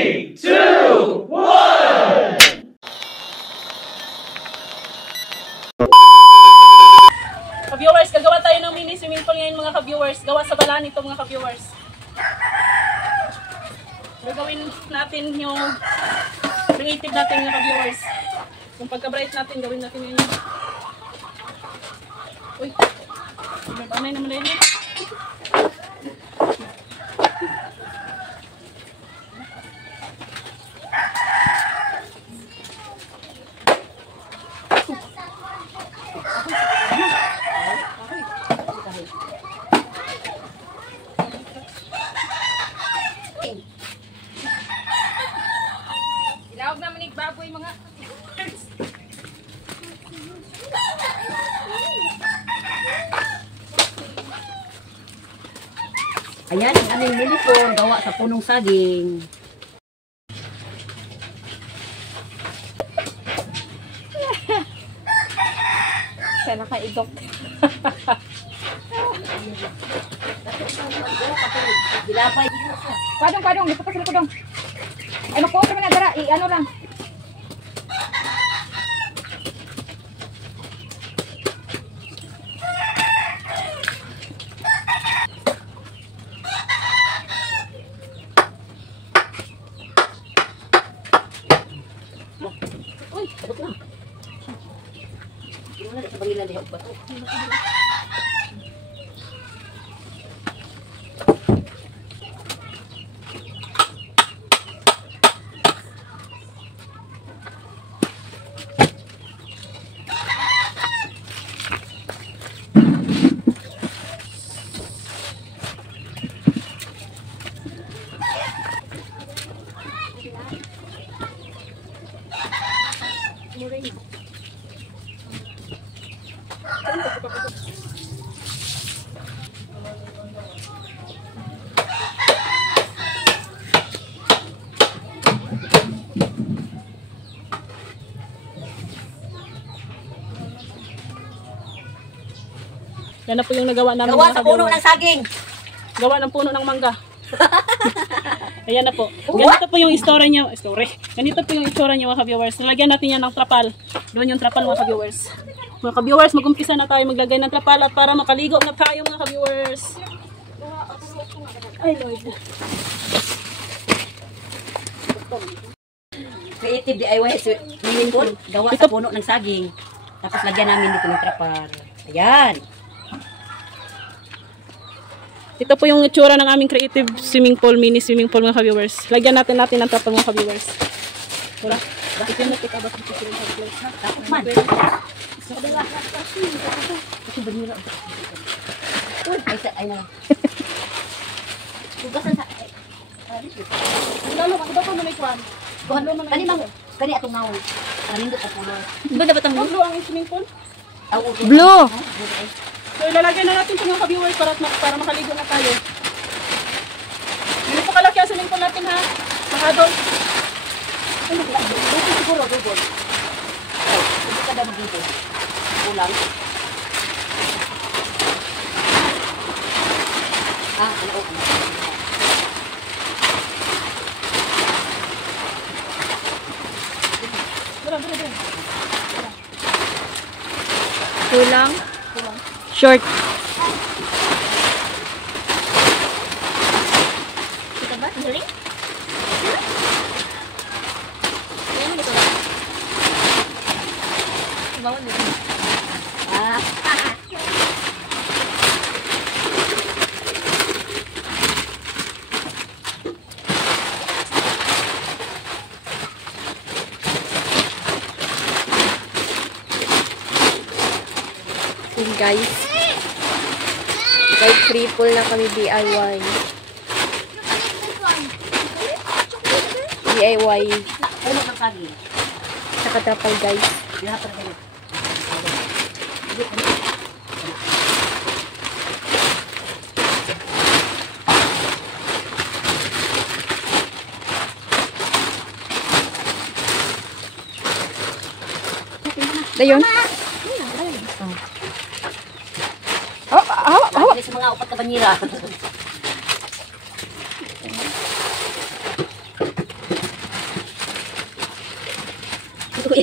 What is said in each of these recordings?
3, 2, 1! Ka-viewers, gagawa tayo ng mini swimming pool ngayon mga ka-viewers. Gawa sa balaan ito mga ka-viewers. Gagawin natin yung creative natin mga ka-viewers. Yung pagka-bright natin, gawin natin ngayon. Uy, banay naman na yun. Ilawag naman yung baboy mga. Ayan, ang aming milipon, gawa sa punong saging. Sana ka idok. Dilapay. Padong, dito ka sa likod dong. Ay, makuha ka na dara, i-ano lang. Uy, abot lang. Hindi mo na sa bangilan dihok ba ito? Yan na po yung nagawa namin. Gawa sa puno ng saging. Gawa ng puno ng mangga. Ayan na po. Ganito po yung istorya niya. Ganito po yung istorya niya mga ka-viewers. Nalagyan natin yan ng trapal. Doon yung trapal mga ka-viewers. Mga ka-viewers, mag-umpisa na tayo maglagay ng trapal at para makaligo na tayo mga ka-viewers. Ay Lord. Creative DIY swimming pool, gawa sa puno ng saging. Tapos lagyan namin dito ng trapal. Ayan. Ito po yung itsura ng aming creative swimming pool, mini swimming pool mga ka-viewers. Lagyan natin ng trapal mga ka-viewers. Wala. Bakit yun natin ka? Bakit yun natin ka? Tapos man. Kasi banira. Ay na. Tugasan sa... Lalo, ako ba po na may kwan? Kani mang, kani atong nawon. Kanindot at pulo. Ba dapat ang blue ang swimming pool? Blue! So ilalagay na natin ito mga ka-viewers para makaligo na tayo. Hindi po kalaki ang swimming pool natin ha. Mga adult. Dito siguro, dugol. Hindi ka daw dito. Kulang. Ano. Kulang. Short. Kita ba? Galing? Kaya mo dito ba? Bawal dito. Guys, free pool na kami DIY. Puno ng saging. Saka trapal guys. Lahat ng Dayon. Dari sa mga upat na banira.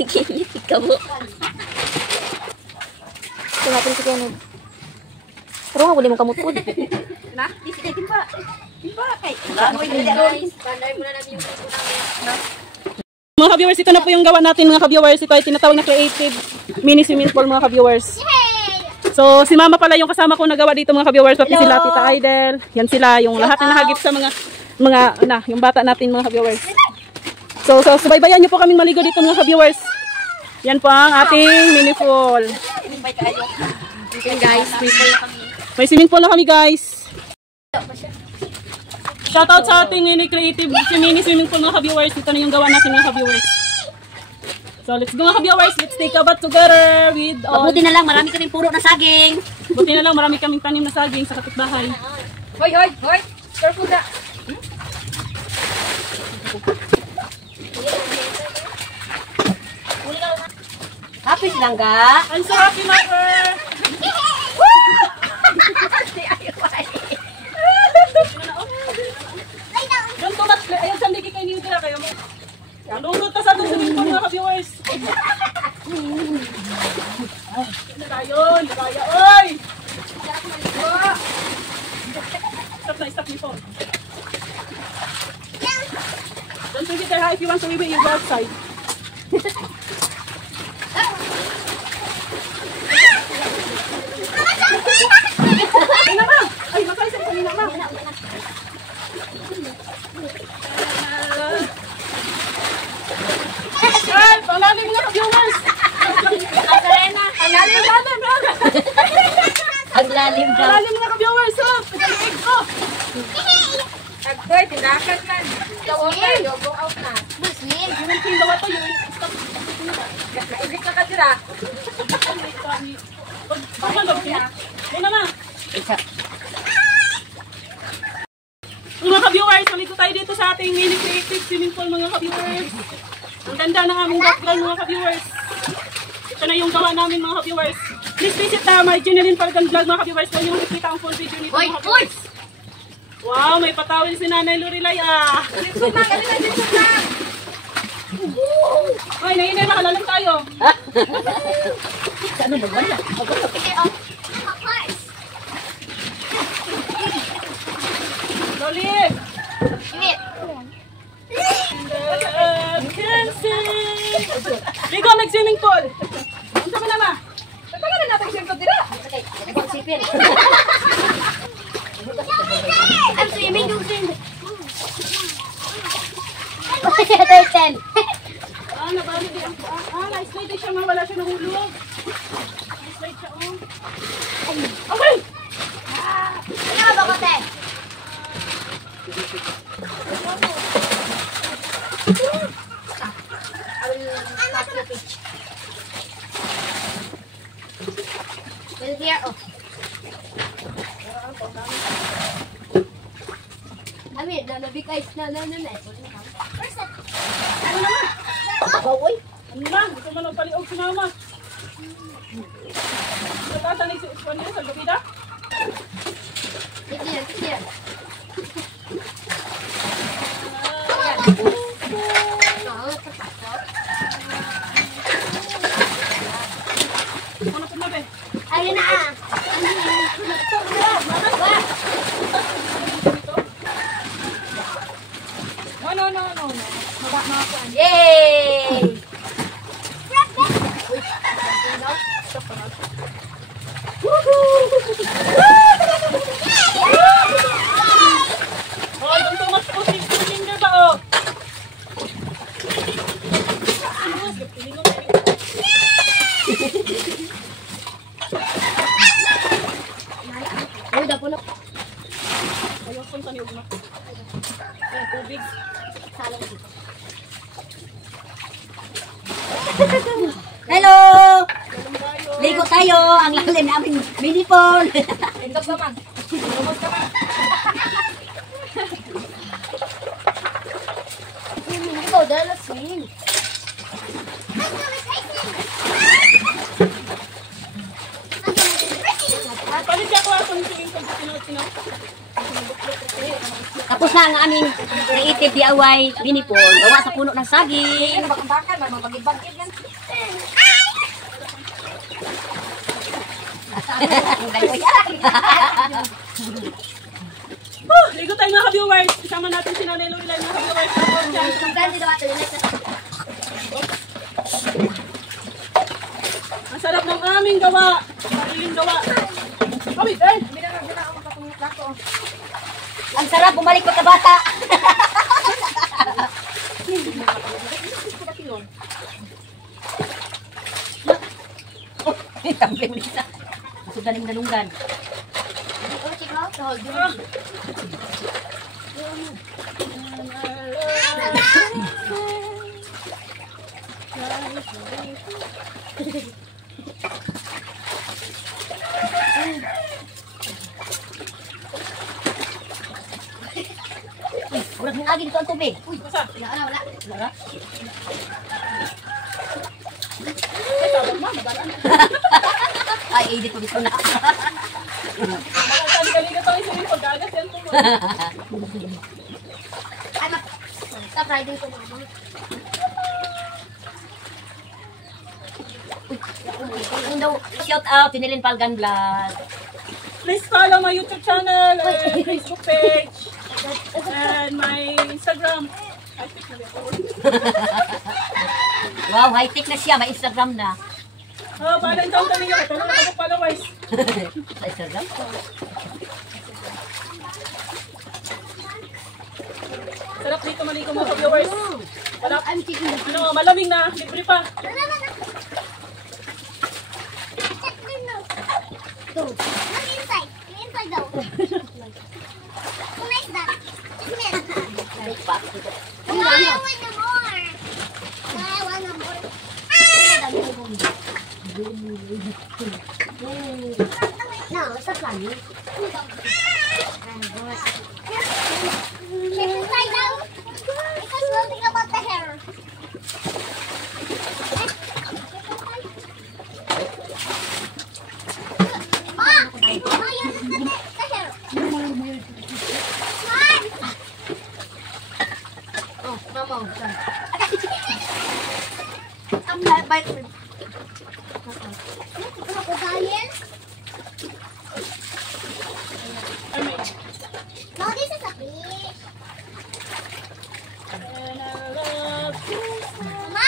Kilikili, kamo. Ito natin si Kenneth. Pero nga, wala mong kamutod. Na? Sige, timba. Timba, kay. Mga ka-viewers, ito na po yung gawa natin mga ka-viewers. Ito ay tinatawag na creative mini swimming pool mga ka-viewers. So, si Mama pala yung kasama ko nagawa dito mga ka-viewers. Pati sila Tita Idel. Yan sila, yung lahat na nahagip sa yung bata natin mga ka-viewers. So, subaybayan nyo po kaming maligo dito mga ka-viewers. Yan po ang ating mini pool. Guys, May swimming pool na kami guys. Shoutout sa ating mini creative mini swimming pool mga ka-viewers. Ito na yung gawa natin mga ka-viewers. So let's go mga ka-viewers. Let's take a bath together with all. Mabuti na lang, marami kaming puro na saging. Buti na lang marami kaming tanim na saging sa kapitbahay. hoy, hoy, hoy. Careful na. Happy silang ga. I'm so happy mother. Don't too much. Ayun sandi kay niyo dira kayo. Lungkot ta sa atong swimming pool mga ka-viewers. Dayon, kaya oy. Stop me phone. Don't leave it there, if you want to leave it, you go outside. Ay naman! Ay, matay sa kanina naman. Ay, panglalim nga ka-viewers. Ang lalim daw. Panglalim nga ka-viewers, ha? Pagkalig ko. Agkoy, tindakan man. Go out na. Yung pindawa to, yung stop. Naibig ka dira. Pagmalog niya. Ay naman. Isa. Mga ka-viewers, maligo tayo dito sa ating mini creative swimming pool mga ka-viewers. Ang ganda ng aming background mga ka-viewers. Ito na yung gawa namin mga ka-viewers. Please visit my Jeneline Falcon vlog mga ka-viewers. Kung yung makikita ang full video nito mga ka-viewers. Wow, may patawil si Nanay Lorelay ah. Ay, nainay makalalim tayo. Ano ba wala? Lolit! Ligo, mag-swimming pool. Unsa man naman? Nagpala na natin siyempre dira. Sipin. I'm swimming yung swim. Nabali din. Na-slide siya nga. Wala siya nahulog. Na-slide siya, oh. Okay! Ano ba ko, te? Well, here, oh. Ami, nalabik ice na. Ano lang? Gusto mo nang paliog si mama. Nagtatanig si Iswan niya sa gabida? Here. Ano po na, be? Ayun na. No. Maba mga kuan. Yay! Hoy, don't too much pushing finger ba, oh? Uy, dapuno. Ayaw kong taniog na. Ay, tubig. Hello! Ligo tayo. Ang lalim namin mini pool. Indog naman. Lumos ka man. Ikaw, dala swing. Palit siya ko atong tingin kung sino. Tapos na ang aming creative DIY binipon. Gawa sa puno ng saging. Ano ba ang bakal? Mabagid-bagid yan. Ligo tayo mga ka-viewers. Isama natin si Nanay Lola mga ka-viewers. Ang sarap ng aming gawa. Sariling gawa. Kami, eh! Ang sarap, bumalik pagkabata. Tampi mo isa. Masudan yung dalunggan. Uy, urag ng agi dito ang tubig. Uy, Basta. wala. Ay, edit ko dito na. Kaliga tayo sa iyo. Pagkagas yan po. Stop riding ko mama. Yung daw, shout out, Tinilin Palgan Vlog. Please follow my YouTube channel, Facebook page, and my Instagram. Wow, high-tech na siya, may Instagram na. Balang taon kami yun. Ito na ako followers. Sa Instagram? Sarap dito maligo mga ka-viewers. Sarap. I'm taking the Ano, malamig na. Libre pa. Look inside. Look inside though. How nice that? Come here. Oh, I want the more. I want the more. No, stop running. Check inside down. Because we'll think about the hair. Ma! Ma, you look at the hair. Come on! Oh, Mama. I'm not biting. Crocodile? No, this is a fish. Mama!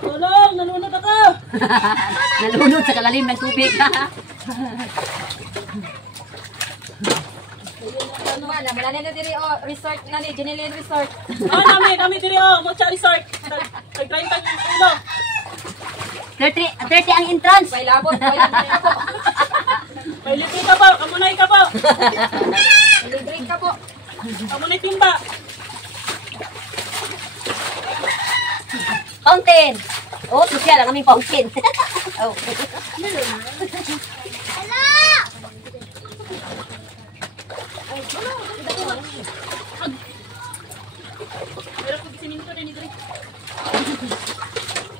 Tulong! Nalunod ako! Nalunod sa kalalim ng tubig. Ano ba? Wala na diri resort na ni Janilin Resort. Kami diri Mocha Resort. Nag-30 yung ulo. 30 ang entrance. May labot, may labot. May lipi ka po. Kamunay ka po. Drink ka po. Kamunay timba. Fountain. Oh, social ang aming fountain. Oh. Hello! Meron ko siminto din diri.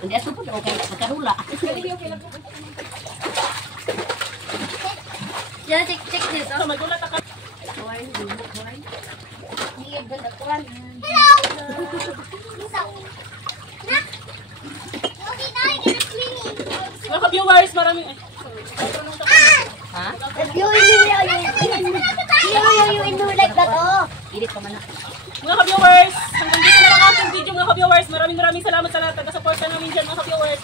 Hindi aso po, okay, magkarula. Yeah, check this. So, magulat ako. Hello! Nak! Okay, now I get a swimming. Mga ka-viewers, maraming... Ha? You like that, oh. Edit ko man na. Mga ka-viewers, hanggang dito na lang aking video mga ka-viewers. Maraming salamat sa lahat. Taga-suporta namin dyan mga ka-viewers.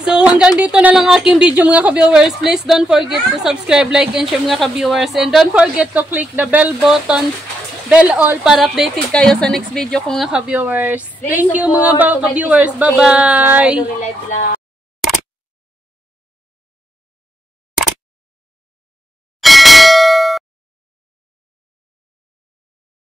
So hanggang dito na lang aking video mga ka-viewers. Please don't forget to subscribe, like, and share mga ka-viewers. And don't forget to click the bell button, bell all para updated kayo sa next video ko mga ka-viewers. Thank you mga ka-viewers. Bye-bye!